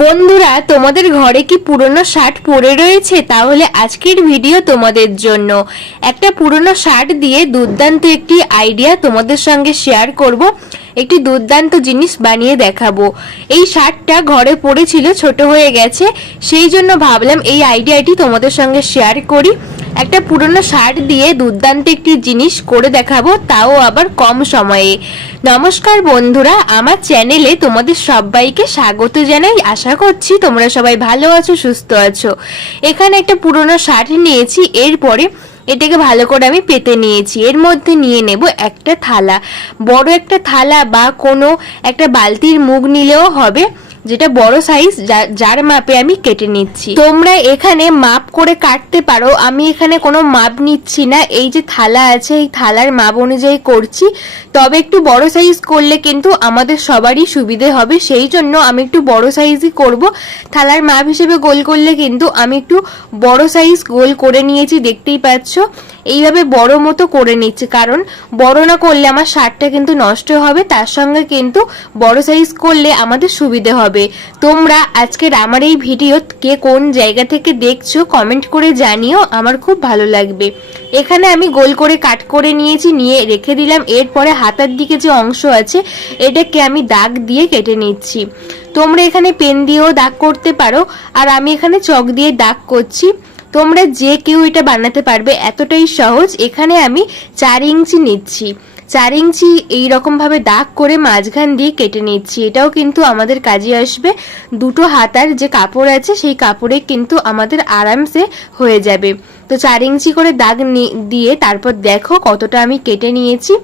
বন্ধুরা, তোমাদের ঘরে কি পুরনো শার্ট পরে রয়েছে? তাহলে আজকের ভিডিও তোমাদের জন্য। একটা পুরনো শার্ট দিয়ে দুর্দান্ত একটি আইডিয়া তোমাদের সঙ্গে শেয়ার করব। একটি দুর্দান্ত জিনিস বানিয়ে দেখাবো। এই শার্টটা ঘরে পড়েছিল, ছোট হয়ে গেছে। সেই জন্য ভাবলাম এই আইডিয়াটি তোমাদের সঙ্গে শেয়ার করি। একটা পুরনো শার্ট দিয়ে দুর্দান্ত একটি জিনিস করে দেখাবো, তাও আবার কম সময়ে। নমস্কার বন্ধুরা, আমার চ্যানেলে তোমাদের সবাইকে স্বাগত জানাই। আশা করছি তোমরা সবাই ভালো আছো, সুস্থ আছো। এখানে একটা পুরনো শার্ট নিয়েছি, এরপরে এটাকে ভালো করে আমি পেতে নিয়েছি। এর মধ্যে নিয়ে নেব একটা থালা। বড় একটা থালা বা কোনো একটা বালতির মুখ নিলেও হবে। যেটা বড় সাইজ যার মাপে আমি কেটে নিচ্ছি। তোমরা এখানে মাপ করে কাটতে পারো, আমি এখানে কোনো মাপ নিচ্ছি না। এই যে থালা আছে, এই থালার মাপ অনুযায়ী করছি। তবে একটু বড় সাইজ করলে কিন্তু আমাদের সবারই সুবিধে হবে। সেই জন্য আমি একটু বড় সাইজই করব। থালার মাপ হিসেবে গোল করলে কিন্তু আমি একটু বড় সাইজ গোল করে নিয়েছি, দেখতেই পাচ্ছ। এইভাবে বড় মতো করে নিচ্ছি, কারণ বড় না করলে আমার শার্টটা কিন্তু নষ্ট হবে, তার সঙ্গে কিন্তু বড় সাইজ করলে আমাদের সুবিধে হবে। তোমরা আজকের আমার এই ভিডিও কে কোন জায়গা থেকে দেখছ কমেন্ট করে জানিও, আমার খুব ভালো লাগবে। এখানে আমি গোল করে কাট করে নিয়েছি, নিয়ে রেখে দিলাম, এরপরে হাতার দিকে যে অংশ আছে, এটাকে আমি দাগ দিয়ে কেটে নিচ্ছি। তোমরা এখানে পেন দিয়েও দাগ করতে পারো, আর আমি এখানে চক দিয়ে দাগ করছি। তোমরা যে কেউ এটা বানাতে পারবে এতটাই সহজ। এখানে আমি চার ইঞ্চি নিচ্ছি। চার ইঞ্চি এইরকমভাবে দাগ করে মাঝখান দিয়ে কেটে নিচ্ছি। এটাও কিন্তু আমাদের কাজে আসবে। দুটো হাতার যে কাপড় আছে, সেই কাপড়ে কিন্তু আমাদের আরামসে হয়ে যাবে। তো চার ইঞ্চি করে দাগ দিয়ে তারপর দেখো কতটা আমি কেটে নিয়েছি।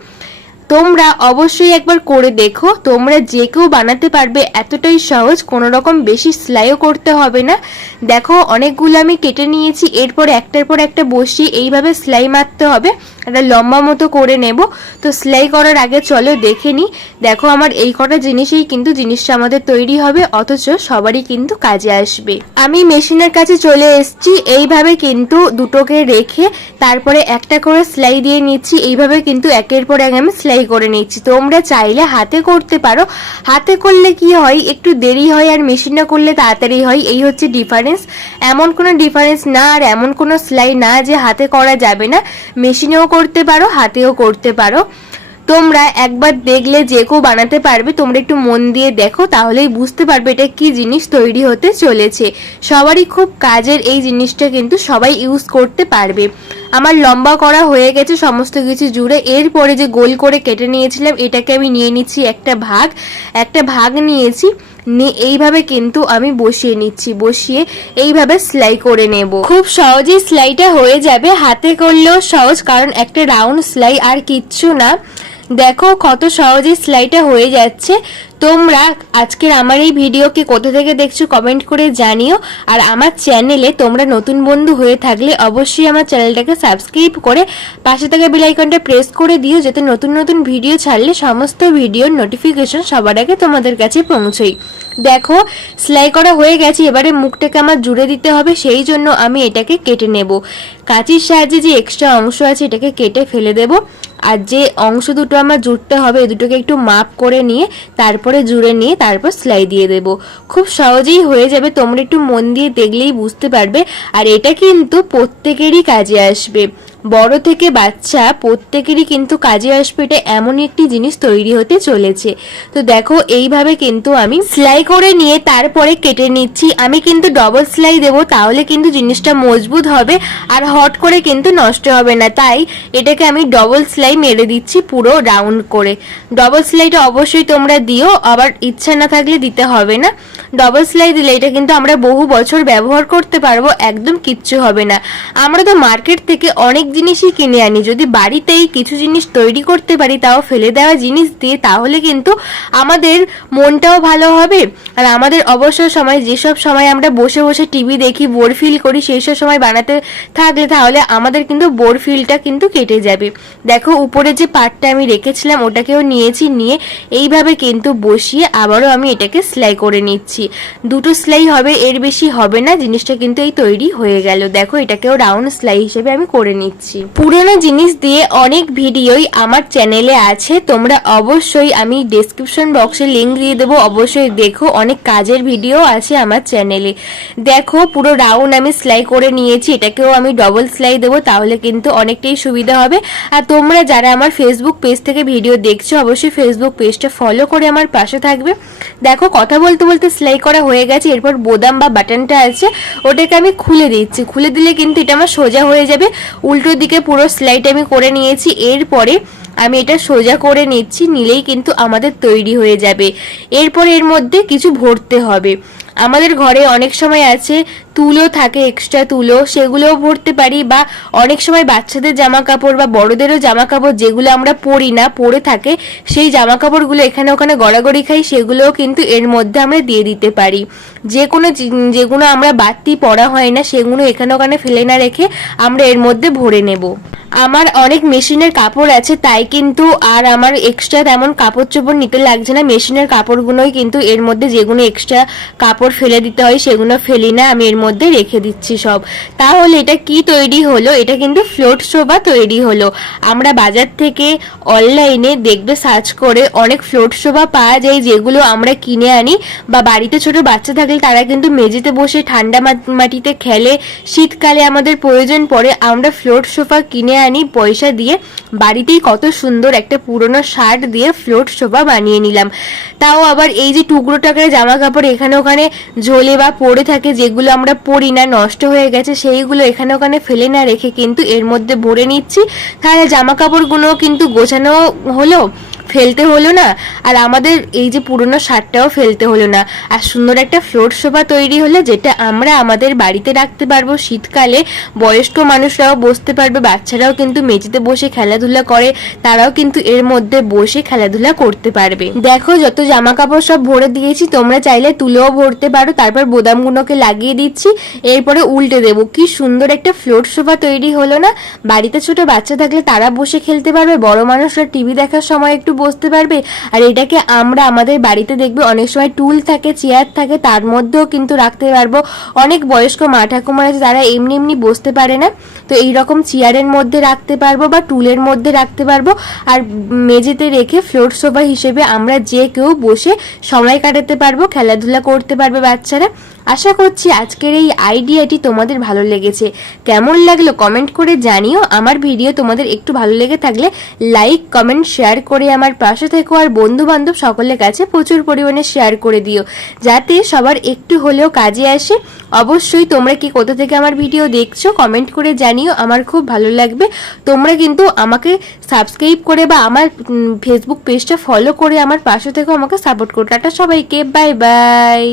তোমরা অবশ্যই একবার করে দেখো। তোমরা যে কেউ বানাতে পারবে এতটাই সহজ, কোনো রকম বেশি সেলাইও করতে হবে না। দেখো, অনেকগুলো আমি কেটে নিয়েছি, এরপর একটার পর একটা বসিয়ে এইভাবে সেলাই মারতে হবে। একটা লম্বা মতো করে নেব। তো সেলাই করার আগে চলো দেখে নিই দেখো আমার এই কটা জিনিসেই কিন্তু জিনিসটা আমাদের তৈরি হবে, অথচ সবারই কিন্তু কাজে আসবে। আমি মেশিনের কাছে চলে এসেছি, এইভাবে কিন্তু দুটোকে রেখে তারপরে একটা করে সেলাই দিয়ে নিচ্ছি, এইভাবে কিন্তু একের পর এক আমি সেলাই করে নিচ্ছি। তোমরা চাইলে হাতে করতে পারো। হাতে করলে কি হয়, একটু দেরি হয় আর মেশিনে করলে তাড়াতাড়ি হয়, এই হচ্ছে ডিফারেন্স এমন কোনো ডিফারেন্স না আর এমন কোনো সেলাই না যে হাতে করা যাবে না। মেশিনেও করতে পারো, হাতেও করতে পারো। তোমরা একবার দেখলে যে কেউ বানাতে পারবে, তোমরা একটু মন দিয়ে দেখো, তাহলেই বুঝতে পারবে এটা কি জিনিস তৈরি হতে চলেছে। সবারই খুব কাজের এই জিনিসটা কিন্তু সবাই ইউজ করতে পারবে। আমার লম্বা করা হয়ে গেছে, সমস্ত কিছু জুড়ে। এরপরে যে গোল করে কেটে নিয়েছিলাম, এটাকে আমি নিয়ে নিচ্ছি একটা ভাগ। একটা ভাগ নিয়েছি। এইভাবে কিন্তু আমি বসিয়ে নিচ্ছি, বসিয়ে এইভাবে সেলাই করে নেব। খুব সহজেই সেলাইটা হয়ে যাবে, হাতে করলেও সহজ, কারণ একটা রাউন্ড সেলাই আর কিচ্ছু না। দেখো কত সহজেই সেলাইটা হয়ে যাচ্ছে। তোমরা আজকের আমার এই ভিডিওকে কোথা থেকে দেখছ কমেন্ট করে জানিও। আর আমার চ্যানেলে তোমরা নতুন বন্ধু হয়ে থাকলে অবশ্যই আমার চ্যানেলটাকে সাবস্ক্রাইব করে পাশে থাকা বেল আইকনটা প্রেস করে দিও, যাতে নতুন নতুন ভিডিও ছাড়লে সমস্ত ভিডিওর নোটিফিকেশন সবার আগে তোমাদের কাছে পৌঁছই। দেখো, সেলাই করা হয়ে গেছে, এবারে মুখটাকে আমার জুড়ে দিতে হবে, সেই জন্য আমি এটাকে কেটে নেব। কাঁচির সাহায্যে যে এক্সট্রা অংশ আছে এটাকে কেটে ফেলে দেব। আর যে অংশ দুটো আমার জুড়তে হবে এই দুটোকে একটু মাপ করে নিয়ে, তারপরে জুড়ে নিয়ে তারপর সেলাই দিয়ে দেব। খুব সহজেই হয়ে যাবে, তোমরা একটু মন দিয়ে দেখলেই বুঝতে পারবে। আর এটা কিন্তু প্রত্যেকেরই কাজে আসবে। বড় থেকে বাচ্চা প্রত্যেকেরই কিন্তু কাজে আসবে এটা এমনই একটি জিনিস তৈরি হতে চলেছে। তো দেখো, এইভাবে কিন্তু আমি সেলাই করে নিয়ে তারপরে কেটে নিচ্ছি। আমি কিন্তু ডবল সেলাই দেব, তাহলে কিন্তু জিনিসটা মজবুত হবে আর হট করে কিন্তু নষ্ট হবে না। তাই এটাকে আমি ডবল সেলাই মেরে দিচ্ছি পুরো রাউন্ড করে। ডবল সেলাইটা অবশ্যই তোমরা দিও, আবার ইচ্ছা না থাকলে দিতে হবে না। ডবল সেলাই দিলে এটা কিন্তু আমরা বহু বছর ব্যবহার করতে পারব, একদম কিচ্ছু হবে না। আমরা তো মার্কেট থেকে অনেক জিনিসই কিনে আনি। যদি বাড়িতেই কিছু জিনিস তৈরি করতে পারি, তাও ফেলে দেওয়া জিনিস দিয়ে, তাহলে কিন্তু আমাদের মনটাও ভালো হবে। আর আমাদের অবসর সময়, যেসব সময় আমরা বসে বসে টিভি দেখি, বোর ফিল করি সেই সব সময় বানাতে থাকলে, তাহলে আমাদের কিন্তু বোর ফিলটা কিন্তু কেটে যাবে। দেখো, উপরে যে পাটটা আমি রেখেছিলাম, ওটাকেও নিয়েছি, নিয়ে এইভাবে কিন্তু বসিয়ে আবারও আমি এটাকে সেলাই করে নিচ্ছি। দুটো সেলাই হবে, এর বেশি হবে না, জিনিসটা কিন্তু এই তৈরি হয়ে গেল। দেখো, এটাকেও রাউন্ড সেলাই হিসেবে আমি করে নিচ্ছি। নিচ্ছি পুরনো জিনিস দিয়ে অনেক ভিডিওই আমার চ্যানেলে আছে, তোমরা অবশ্যই আমি ডেসক্রিপশন বক্সে লিংক দিয়ে দেবো, অবশ্যই দেখো, অনেক কাজের ভিডিও আছে আমার চ্যানেলে। দেখো, পুরো রাউন্ড আমি সেলাই করে নিয়েছি, এটাকেও আমি ডবল সেলাই দেবো, তাহলে কিন্তু অনেকটাই সুবিধা হবে। আর তোমরা যারা আমার ফেসবুক পেজ থেকে ভিডিও দেখছ, অবশ্যই ফেসবুক পেজটা ফলো করে আমার পাশে থাকবে। দেখো, কথা বলতে বলতে সেলাই করা হয়ে গেছে, এরপর বোদাম বা বাটনটা আছে, ওটাকে আমি খুলে দিচ্ছি। খুলে দিলে কিন্তু এটা আমার সোজা হয়ে যাবে। উল্টো দিকে পুরো সেলাইট আমি করে নিয়েছি, এরপরে আমি এটা সোজা করে নিচ্ছি, নিলেই কিন্তু আমাদের তৈরি হয়ে যাবে। এরপর এর মধ্যে কিছু ভরতে হবে। আমাদের ঘরে অনেক সময় আছে তুলো থাকে এক্সট্রা তুলো, সেগুলোও ভরতে পারি বা অনেক সময় বাচ্চাদের জামা কাপড় বা বড়দেরও জামা কাপড় যেগুলো আমরা পরি না, পরে থাকে, সেই জামা কাপড়গুলো এখানে ওখানে গড়াগড়ি খাই, সেগুলোও কিন্তু এর মধ্যে আমরা দিয়ে দিতে পারি। যে কোনো যেগুলো আমরা বাড়তি পরা হয় না, সেগুলো এখানে ওখানে ফেলে না রেখে আমরা এর মধ্যে ভরে নেব। আমার অনেক মেশিনের কাপড় আছে, তাই কিন্তু আর আমার এক্সট্রা তেমন কাপড় চোপড় নিতে লাগছে না। মেশিনের কাপড়গুলোই কিন্তু এর মধ্যে যেগুলো এক্সট্রা কাপড় ফেলে দিতে হয়, সেগুলো ফেলি না, আমি এর মধ্যে রেখে দিচ্ছি সব। তাহলে এটা কি তৈরি হলো? এটা কিন্তু ফ্লোট শোভা তৈরি হলো। আমরা বাজার থেকে অনলাইনে দেখবে সার্চ করে অনেক ফ্লোট শোভা পাওয়া যায় যেগুলো আমরা কিনে আনি বা বাড়িতে ছোট বাচ্চা থাকলে তারা কিন্তু মেঝেতে বসে ঠান্ডা মাটিতে খেলে। শীতকালে আমাদের প্রয়োজন পড়ে আমরা ফ্লোট সোফা কিনে আনি, পয়সা দিয়ে। বাড়িতেই কত সুন্দর একটা পুরনো শার্ট দিয়ে ফ্লোট সোফা বানিয়ে নিলাম। তাও আবার এই যে টুকরো টাকার জামা কাপড় এখানে ওখানে ঝোলে বা পড়ে থাকে যেগুলো আমরা পরি না, নষ্ট হয়ে গেছে, সেইগুলো এখানে ওখানে ফেলে না রেখে কিন্তু এর মধ্যে ভরে নিচ্ছি। তাহলে জামা কাপড়গুলো কিন্তু গোছানো হলো, ফেলতে হলো না। আর আমাদের এই যে পুরনো শার্টটাও ফেলতে হলো না। আর সুন্দর একটা ফ্লোর শোভা তৈরি হলো, যেটা আমরা আমাদের বাড়িতে রাখতে পারব। শীতকালে বয়স্ক মানুষরাও বসতে পারবে, বাচ্চারাও কিন্তু মেঝেতে বসে খেলাধুলা করে, তারাও কিন্তু এর মধ্যে বসে খেলাধুলা করতে পারবে। দেখো, যত জামা কাপড় সব ভরে দিয়েছি, তোমরা চাইলে তুলেও ভরতে পারো, তারপর বোদামগুলোকে লাগিয়ে দিচ্ছি। এরপরে উল্টে দেবো। কি সুন্দর একটা ফ্লোর শোভা তৈরি হলো না? বাড়িতে ছোট বাচ্চা থাকলে তারা বসে খেলতে পারবে, বড় মানুষরা টিভি দেখার সময় একটু বসতে পারবে। আর এটাকে আমরা আমাদের বাড়িতে দেখবে, অনেক সময় টুল থাকে, চেয়ার থাকে, তার মধ্যেও কিন্তু রাখতে পারব। অনেক বয়স্ক মা ঠাকুমার আছে যারা এমনি এমনি বসতে পারে না। তো এই রকম চেয়ারের মধ্যে রাখতে পারব বা টুলের মধ্যে রাখতে পারব। আর মেঝেতে রেখে ফ্লোর সোফা হিসেবে আমরা যে কেউ বসে সময় কাটাতে পারব, খেলাধুলা করতে পারবে বাচ্চারা। আশা করছি আজকের এই আইডিয়াটি তোমাদের ভালো লেগেছে। কেমন লাগল কমেন্ট করে জানিও। আমার ভিডিও তোমাদের একটু ভালো লেগে থাকলে লাইক কমেন্ট শেয়ার করে আমার পাশে থেকো আর বন্ধু বান্ধব সকলের কাছে প্রচুর পরিমাণে শেয়ার করে দিও। যাতে সবার একটু হলেও কাজে আসে। অবশ্যই তোমরা কি কোথা থেকে আমার ভিডিও দেখছ কমেন্ট করে জানিও। আমার খুব ভালো লাগবে। তোমরা কিন্তু আমাকে সাবস্ক্রাইব করে বা আমার ফেসবুক পেজটা ফলো করে আমার পাশে থেকেও আমাকে সাপোর্ট করো। টাটা সবাইকে। Bye bye